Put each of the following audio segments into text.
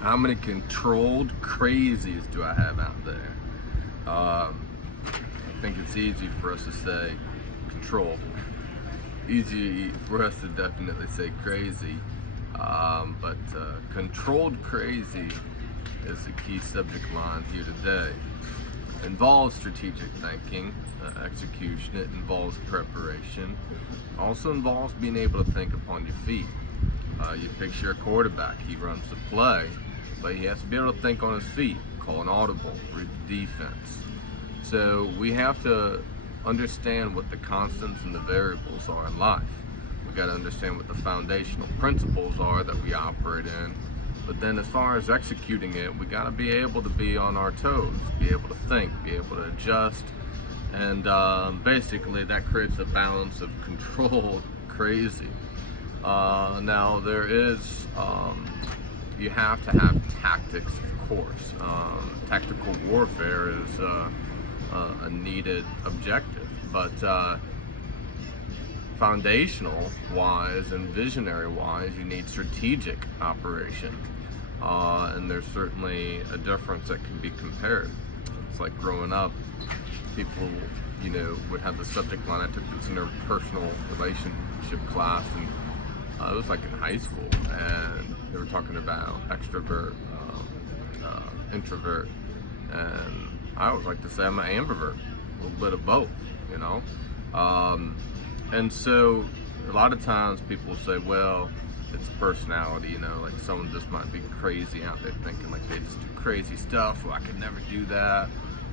How many controlled crazies do I have out there? I think it's easy for us to say controlled. Easy for us to definitely say crazy. But controlled crazy is the key subject line here today. It involves strategic thinking, execution. It involves preparation. Also involves being able to think upon your feet. You picture a quarterback. He runs the play, but he has to be able to think on his feet, call an audible, read the defense. So we have to understand what the constants and the variables are in life. We got to understand what the foundational principles are that we operate in. But then as far as executing it, we got to be able to be on our toes, be able to think, be able to adjust. And basically that creates a balance of controlled crazy. Now there is, you have to have tactics, of course. Tactical warfare is a needed objective, but foundational wise and visionary wise, you need strategic operation. And there's certainly a difference that can be compared. It's like growing up, people, would have the subject line. I took this interpersonal relationship class, and it was like in high school, and they were talking about extrovert, introvert, and I always like to say I'm an ambivert, a little bit of both, and so a lot of times people say, well, it's personality, like someone just might be crazy out there thinking like they just do crazy stuff, well, I could never do that.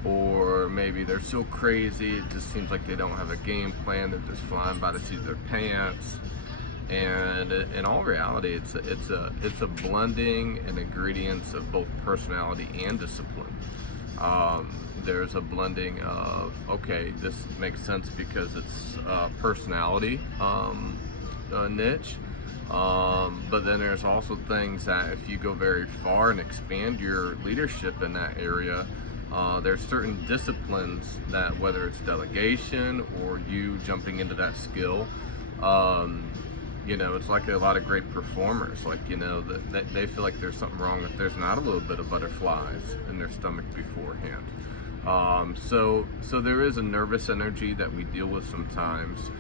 Or maybe they're so crazy, it just seems like they don't have a game plan, they're just flying by the seat of their pants. And in all reality, it's a blending and ingredients of both personality and discipline. There's a blending of, okay, this makes sense because it's a personality niche, but then there's also things that if you go very far and expand your leadership in that area, there's certain disciplines that, whether it's delegation or you jumping into that skill, it's like a lot of great performers, like, that they feel like there's something wrong if there's not a little bit of butterflies in their stomach beforehand. So there is a nervous energy that we deal with sometimes.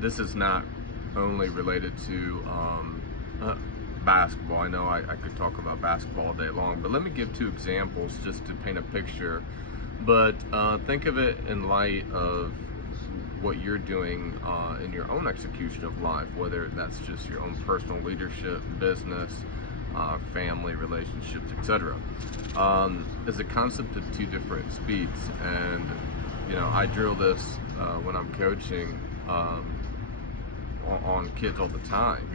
This is not only related to basketball. I know I could talk about basketball all day long, but let me give two examples just to paint a picture. But think of it in light of what you're doing in your own execution of life, whether that's just your own personal leadership, business, family, relationships, etc. Is a concept of two different speeds, and I drill this when I'm coaching on kids all the time.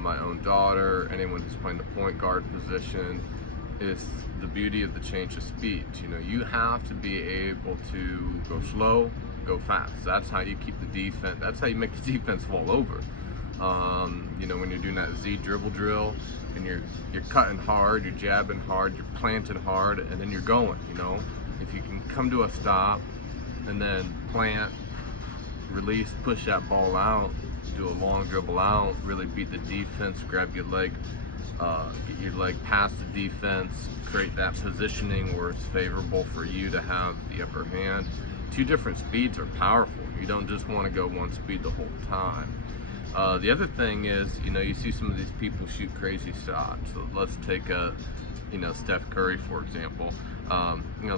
My own daughter, anyone who's playing the point guard position. It's the beauty of the change of speeds. You have to be able to go slow, go fast. That's how you keep the defense. That's how you make the defense fall over. When you're doing that Z dribble drill, and you're cutting hard, you're jabbing hard, you're planting hard, and then you're going. If you can come to a stop and then plant, release, push that ball out, do a long dribble out, really beat the defense, grab your leg, get your leg past the defense, create that positioning where it's favorable for you to have the upper hand. Two different speeds are powerful. You don't just want to go one speed the whole time. The other thing is, you see some of these people shoot crazy shots. So let's take Steph Curry, for example.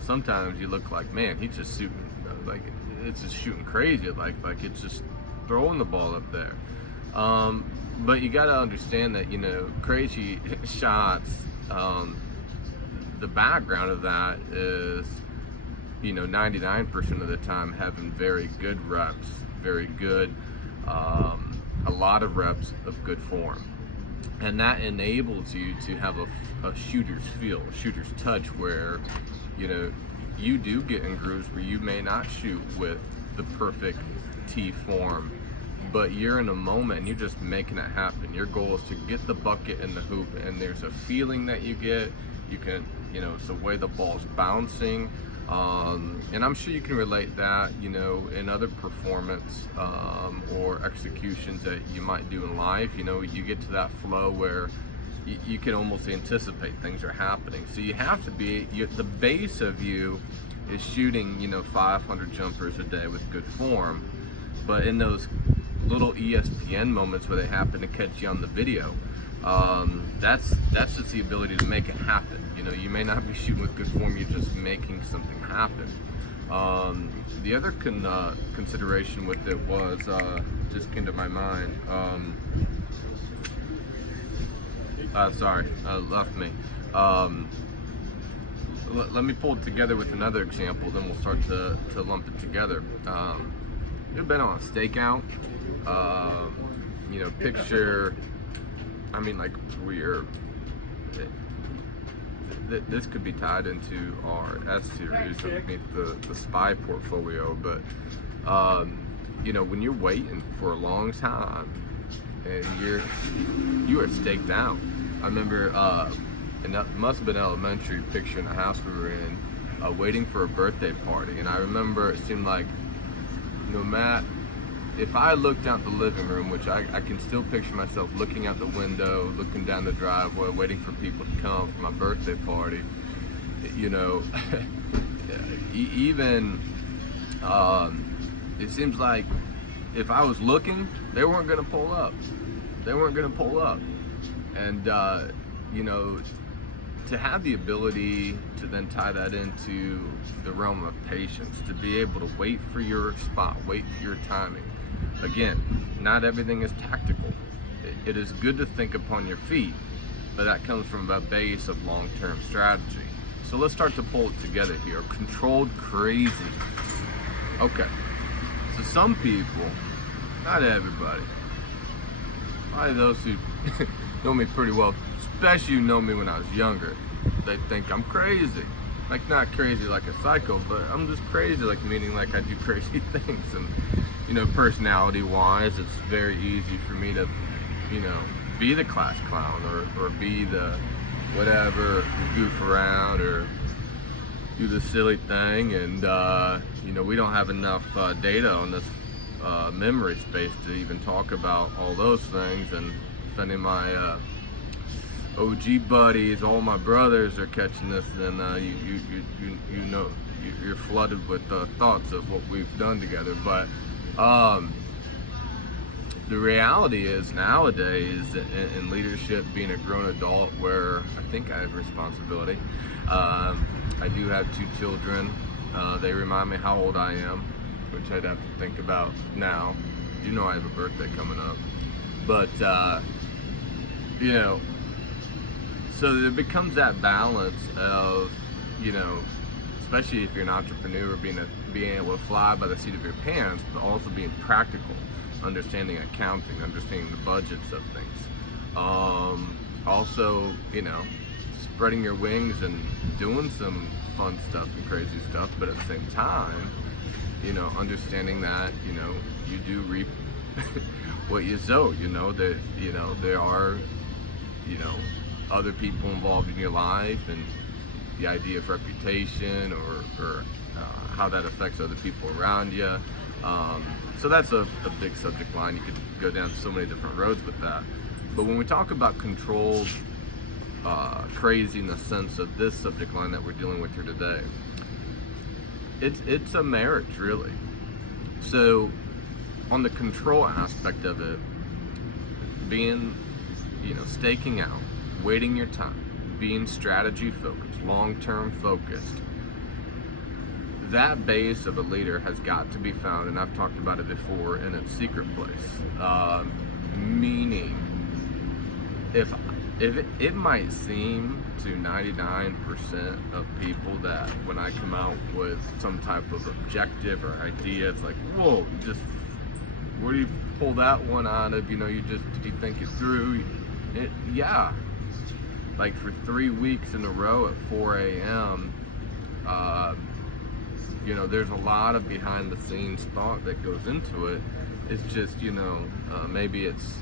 Sometimes you look like, man, he's just shooting, like it's just shooting crazy, like it's just throwing the ball up there. But you got to understand that, crazy shots, the background of that is, 99% of the time having very good reps, very good, a lot of reps of good form. And that enables you to have a shooter's feel, a shooter's touch, where, you do get in grooves where you may not shoot with the perfect T form, but you're in a moment and you're just making it happen. Your goal is to get the bucket in the hoop, and there's a feeling that you get. You can, it's the way the ball's bouncing, And I'm sure you can relate that, you know, in other performance or executions that you might do in life. You know, you get to that flow where you can almost anticipate things are happening. So you have to be, the base of you is shooting, you know, 500 jumpers a day with good form. But in those little ESPN moments where they happen to catch you on the video, that's just the ability to make it happen. You know, you may not be shooting with good form, you're just making something happen. The other consideration with it was, just came to my mind, left me. Let me pull it together with another example, then we'll start to lump it together. You've been on a stakeout, you know, picture, I mean, like, this could be tied into our S series of the spy portfolio, but you know, when you're waiting for a long time and you are staked out. I remember, and that must have been elementary, picture in the house we were in, waiting for a birthday party, and I remember it seemed like, no matter, if I looked out the living room, which I can still picture myself looking out the window, looking down the driveway, waiting for people to come for my birthday party, you know, even, it seems like if I was looking, they weren't going to pull up. They weren't going to pull up. And, you know, to have the ability to then tie that into the realm of patience, to be able to wait for your spot, wait for your timing. Again, not everything is tactical. It is good to think upon your feet, but that comes from a base of long-term strategy. So let's start to pull it together here. Controlled crazy. Okay, so some people, not everybody, probably those who know me pretty well, especially who know me when I was younger, they think I'm crazy. Like, not crazy like a psycho, but I'm just crazy, like, meaning like I do crazy things. And, you know, personality wise, it's very easy for me to, you know, be the class clown or be the whatever, goof around or do the silly thing. And you know, we don't have enough data on this memory space to even talk about all those things. And if any of my OG buddies, all my brothers are catching this, then you know, you're flooded with thoughts of what we've done together. But the reality is, nowadays in leadership, being a grown adult, where I think I have responsibility, I do have 2 children. They remind me how old I am, which I'd have to think about now. You know, I have a birthday coming up. But you know, so there becomes that balance of, you know, especially if you're an entrepreneur, being able to fly by the seat of your pants, but also being practical, understanding accounting, understanding the budgets of things. Also, you know, spreading your wings and doing some fun stuff and crazy stuff, but at the same time, you know, understanding that, you know, you do reap what you sow. You know, that, you know, there are, you know, other people involved in your life, and the idea of reputation or how that affects other people around you. So that's a big subject line. You could go down so many different roads with that. But when we talk about controlled crazy in the sense of this subject line that we're dealing with here today, it's a marriage, really. So on the control aspect of it, being, you know, staking out, waiting your time, being strategy focused, long-term focused, that base of a leader has got to be found, and I've talked about it before, in its secret place. Meaning, if it might seem to 99% of people that when I come out with some type of objective or idea, it's like, whoa, just, where do you pull that one out of? You know, did you think it through? Yeah. Like, for 3 weeks in a row at 4 a.m., you know, there's a lot of behind the scenes thought that goes into it. It's just, you know, maybe it's,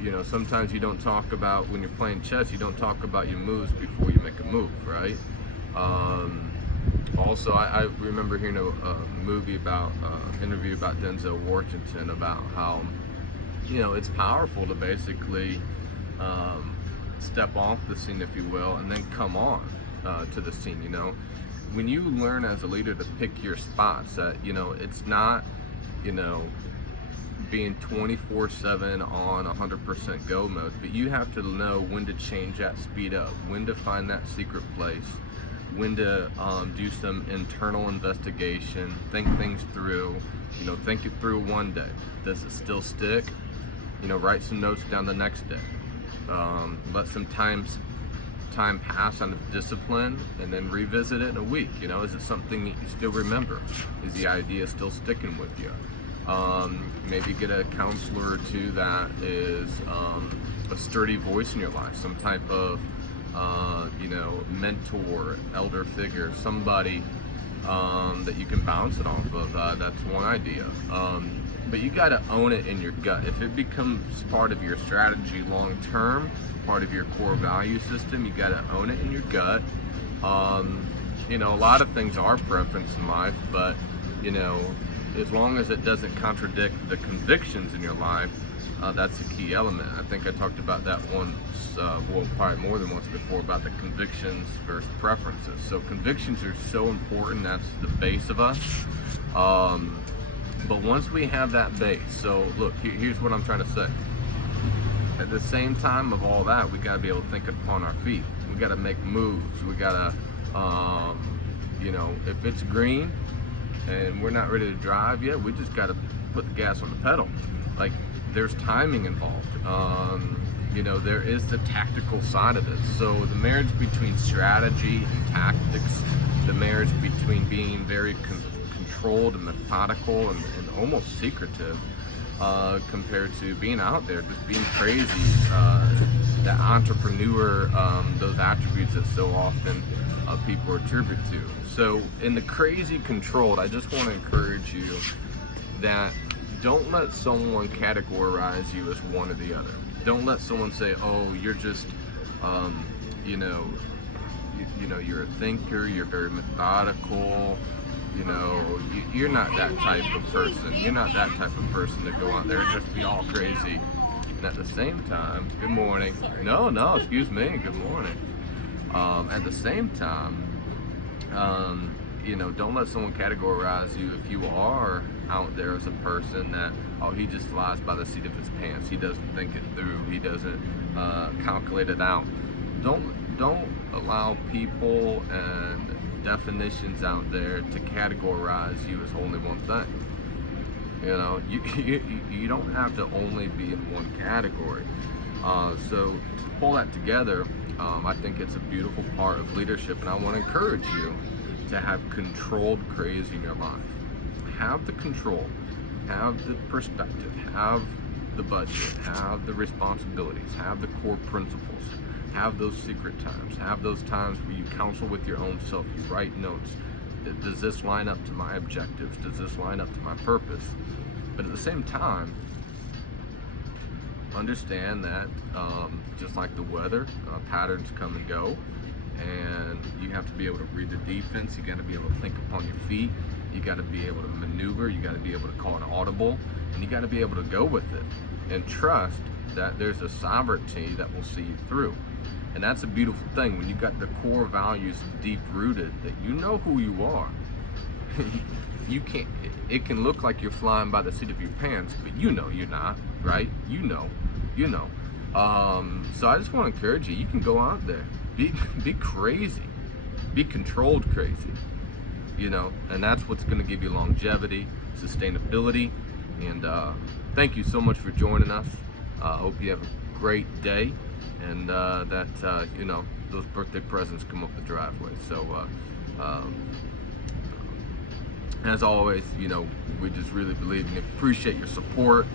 you know, sometimes you don't talk about, when you're playing chess, you don't talk about your moves before you make a move, right? Also, I remember hearing a movie about interview about Denzel Washington about how, you know, it's powerful to basically step off the scene, if you will, and then come on to the scene. You know, when you learn as a leader to pick your spots, that, you know, it's not, you know, being 24/7 on 100% go mode, but you have to know when to change that speed up, when to find that secret place, when to do some internal investigation, think things through, you know, think it through one day. Does it still stick? You know, write some notes down the next day. Let some time pass on the discipline and then revisit it in a week. You know, is it something that you still remember? Is the idea still sticking with you? Maybe get a counselor or two that is a sturdy voice in your life, some type of you know, mentor, elder figure, somebody that you can bounce it off of. That's one idea. But you got to own it in your gut. If it becomes part of your strategy long term, part of your core value system, you got to own it in your gut. You know, a lot of things are preference in life, but, you know, as long as it doesn't contradict the convictions in your life, that's a key element. I think I talked about that once, well, probably more than once before, about the convictions versus preferences. So convictions are so important. That's the base of us. But once we have that base, so look, here's what I'm trying to say. At the same time of all that, we got to be able to think upon our feet. We got to make moves. We got to, you know, if it's green and we're not ready to drive yet, we just got to put the gas on the pedal. Like, there's timing involved. You know, there is the tactical side of it. So the marriage between strategy and tactics, the marriage between being very controlled and methodical and almost secretive, compared to being out there, just being crazy, that entrepreneur, those attributes that so often people attribute to. So in the crazy controlled, I just want to encourage you that don't let someone categorize you as one or the other. Don't let someone say, oh, you're just, you know, you're a thinker, you're very methodical, you know, you're not that type of person. You're not that type of person to go out there and just be all crazy. And at the same time, good morning. No, excuse me, good morning. At the same time, you know, don't let someone categorize you if you are out there as a person that, oh, he just flies by the seat of his pants. He doesn't think it through. He doesn't calculate it out. Don't allow people and definitions out there to categorize you as only one thing. You know, you don't have to only be in one category. So to pull that together, I think it's a beautiful part of leadership, and I want to encourage you to have controlled crazy in your life. Have the control, have the perspective, have the budget, have the responsibilities, have the core principles, have those secret times, have those times where you counsel with your own self, you write notes. Does this line up to my objectives? Does this line up to my purpose? But at the same time, understand that just like the weather, patterns come and go, and you have to be able to read the defense. You got to be able to think upon your feet. You got to be able to maneuver. You got to be able to call an audible, and you got to be able to go with it and trust that there's a sovereignty that will see you through. And that's a beautiful thing when you got the core values deep rooted, that you know who you are. You can't, it can look like you're flying by the seat of your pants, but you know you're not, right? You know. So I just want to encourage you, you can go out there, be crazy, be controlled crazy, you know, and that's what's going to give you longevity, sustainability. And thank you so much for joining us. Hope you have a great day, and that you know, those birthday presents come up the driveway. So as always, you know, we just really believe and appreciate your support.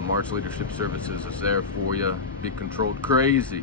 March Leadership Services is there for you. Be controlled crazy.